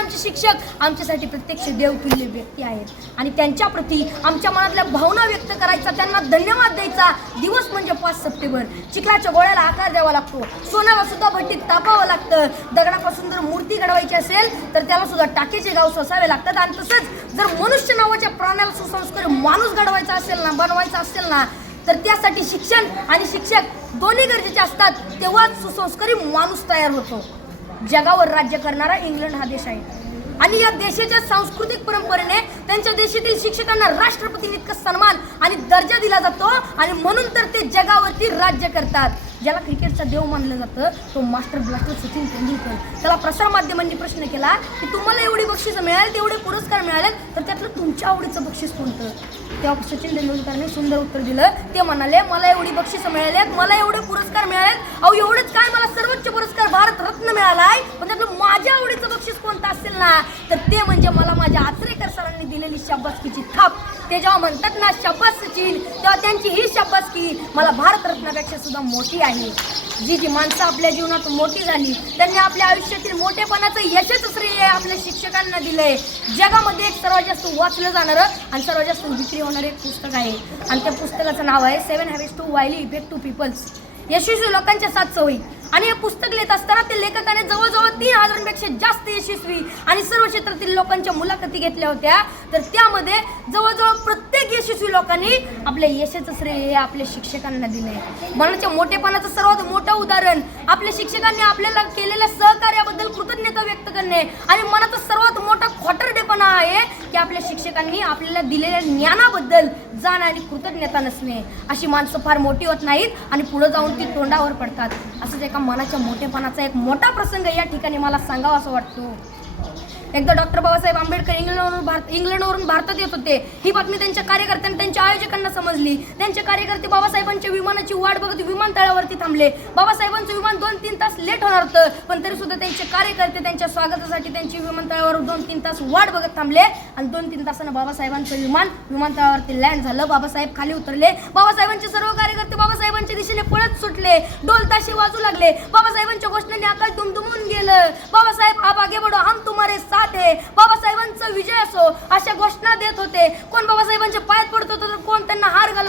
आमचे शिक्षक आमच्यासाठी प्रत्यक्ष देवतुल्य व्यक्ती आहेत आणि त्यांच्या त्यांच्याप्रती आमच्या मनातल्या भावना व्यक्त करायचा त्यांना धन्यवाद द्यायचा दिवस म्हणजे पाच सप्टेंबर चिखलाच्या गोळ्याला आकार द्यावा लागतो सोन्याला सुद्धा भट्टीत तापावं लागतं दगडापासून जर मूर्ती घडवायची असेल तर त्याला सुद्धा टाकेचे गाव सोसावे लागतात आणि तसंच जर मनुष्य नावाच्या प्राण्याला सुसंस्कार माणूस घडवायचा असेल ना बनवायचा असेल ना तर त्यासाठी शिक्षण आणि शिक्षक दोन्ही गरजेचे असतात तेव्हाच सुसंस्कारी माणूस तयार होतो जगावर राज्य करणारा इंग्लंड हा देश आहे आणि या देशाच्या सांस्कृतिक परंपरेने त्यांच्या देशातील शिक्षकांना राष्ट्रपती इतका सन्मान आणि दर्जा दिला जातो आणि म्हणून तर ते जगावरती राज्य करतात ज्याला क्रिकेटचा देव मानलं जातं तो मास्टर ब्लास्टर सचिन तेंडुलकर त्याला प्रसारमाध्यमांनी प्रश्न केला की तुम्हाला एवढी बक्षीस मिळाली तेवढे पुरस्कार मिळाले तर त्यातलं तुमच्या आवडीचं बक्षीस कोणतं तेव्हा सचिन तेंडुलकरने सुंदर उत्तर दिलं ते म्हणाले मला एवढी बक्षीस मिळाली मला एवढे पुरस्कार मिळालेत अहो एवढंच काय मला सर्वोच्च पुरस्कार ना तर ते म्हणजे मला माझ्या आचरेकर सरांनी दिलेली शाबासकीची थाप ते जेव्हा म्हणतात ना शाबासचील तेव्हा त्यांची ही शाबासकी मला भारतरत्नापेक्षा सुद्धा मोठी आहे जी जी माणसं आपल्या जीवनात मोठी झाली त्यांनी आपल्या आयुष्यातील मोठेपणाचं यशच श्रेय आपल्या शिक्षकांना दिलंय जगामध्ये एक सर्वात जास्त वाचलं जाणारं आणि सर्वात जास्त विक्री होणारं एक पुस्तक आहे आणि त्या पुस्तकाचं नाव आहे seven habits to highly effect to peoples यशस्वी लोकांच्या सात सवयी आणि हे पुस्तक लिहित असताना ते लेखकाने जवळजवळ तीन हजारांपेक्षा जास्त यशस्वी आणि सर्व क्षेत्रातील लोकांच्या मुलाखती घेतल्या होत्या तर त्यामध्ये जवळजवळ प्रत्येक यशस्वी लोकांनी आपल्या यशाचं श्रेय हे आपल्या शिक्षकांना दिले मनाच्या मोठेपणाचं सर्वात मोठं उदाहरण आपल्या शिक्षकांनी आपल्याला केलेल्या सहकार्याबद्दल कृतज्ञता व्यक्त करणे आणि मनाचा सर्वात मोठा खोटर शिक्षकांनी आपल्याला दिलेल्या ज्ञानाबद्दल जाण आणि कृतज्ञता नसणे अशी माणसं फार मोठी होत नाहीत आणि पुढे जाऊन ती तोंडावर पडतात असंच एका मनाच्या मोठेपणाचा एक मोठा प्रसंग या ठिकाणी मला सांगावा असं वाटतो एकदा डॉक्टर बाबासाहेब आंबेडकर इंग्लंडवरून भारत इंग्लंडवरून भारतात येत होते ही बातमी त्यांच्या कार्यकर्त्यांनी त्यांच्या आयोजकांना समजली त्यांचे कार्यकर्ते बाबासाहेबांच्या त्यांची वाट बघत विमानतळावरती थांबले बाबासाहेबांचं विमान दोन तीन तास लेट होणार होतं पण तरी सुद्धा त्यांचे कार्यकर्ते त्यांच्या स्वागतासाठी त्यांची विमानतळावर दोन तीन तास वाट बघत थांबले आणि दोन तीन तासानं बाबासाहेबांचं विमान विमानतळावरती लँड झालं बाबासाहेब खाली उतरले बाबासाहेबांचे सर्व कार्यकर्ते बाबासाहेबांच्या दिशेने पळत सुटले डोल ताशे वाजू लागले बाबासाहेबांच्या घोषणेने आकाश दुमदुमून गेलं बाबासाहेब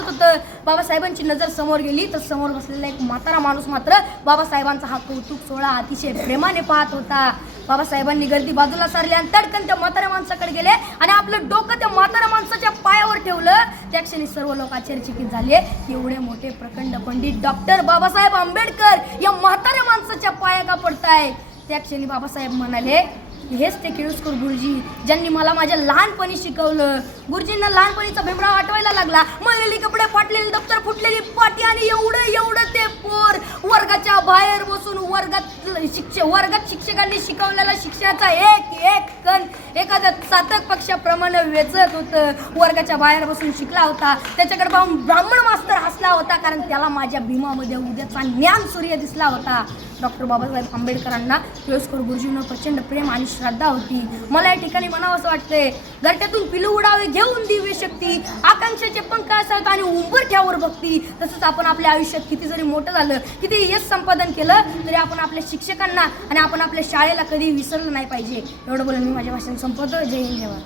करत होतं बाबासाहेबांची नजर समोर गेली तर समोर बसलेला एक म्हातारा माणूस मात्र बाबासाहेबांचा हा कौतुक सोहळा अतिशय प्रेमाने पाहत होता बाबासाहेबांनी गर्दी बाजूला सारली आणि तडकन त्या म्हाताऱ्या माणसाकडे गेले आणि आपलं डोकं त्या म्हातारा माणसाच्या पायावर ठेवलं त्या क्षणी सर्व लोक आश्चर्यचकित झाले एवढे मोठे प्रखंड पंडित डॉक्टर बाबासाहेब आंबेडकर या म्हाताऱ्या माणसाच्या पाया का पडताय त्या क्षणी बाबासाहेब म्हणाले हेच ते केळुसकर गुरुजी ज्यांनी मला माझ्या लहानपणी शिकवलं गुरुजींना लहानपणीचा भीमराव आठवायला लागला मळलेले कपडे फाटलेले दप्तर फुटलेली पाटी आणि एवढं एवढं ते पोर वर्गाच्या बाहेर बसून वर्गात शिक्षक वर्गात शिक्षकांनी शिकवलेला शिक्षणाचा एक एक कण एखाद्या चातक पक्षाप्रमाणे वेचत होतं वर्गाच्या बाहेर बसून शिकला होता त्याच्याकडे पाहून ब्राह्मण मास्तर हसला होता कारण त्याला माझ्या भीमामध्ये उद्याचा ज्ञान सूर्य दिसला होता डॉक्टर बाबासाहेब आंबेडकरांना कर गुरुजींना प्रचंड प्रेम आणि श्रद्धा होती मला या ठिकाणी म्हणावं असं वाटतंय घरट्यातून पिलू उडावे घेऊन दिव्य शक्ती आकांक्षाचे पंख असत आणि उंबर ठ्यावर भक्ती तसंच आपण आपल्या आयुष्यात किती जरी मोठं झालं किती यश संपादन केलं तरी आपण आपल्या शिक्षकांना आणि आपण आपल्या शाळेला कधी विसरलं नाही पाहिजे एवढं बोलून मी माझ्या भाषण संपवतो जय हिंद